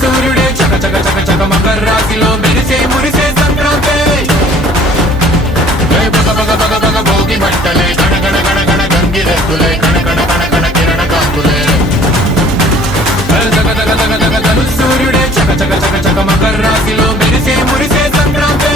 సూర్యుడే చక చక చక చక మకర రాశిలో మెరిసే మురిసే సంక్రాంతి బగ బగ బగ బగ భోగి మంటలే గణ గణ గణ గణ గంగిరెద్దులే కణ కణ కణ కణ కిరణ కాంతులే దగ దగ దగ దగ దగ సూర్యుడే చక చక చక చక మకర రాశిలో మెరిసే మురిసే సంక్రాంతి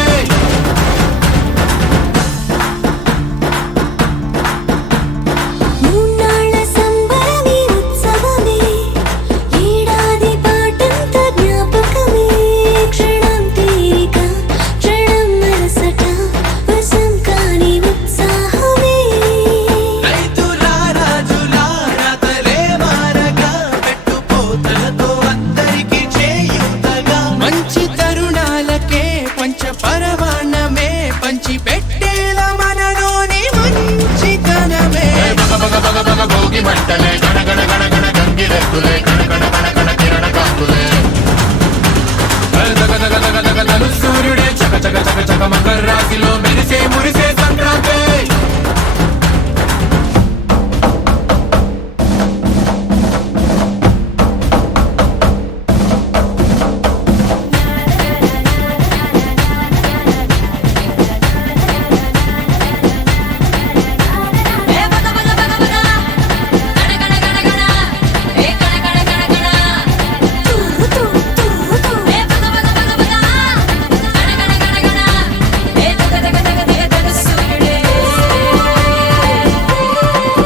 పరమాన్నమే పంచి పెట్టేల మనలోని మంచితనమే భోగి మంటలే గణ గణ గణ గణ గంగిరెద్దులే కణ కణ కణ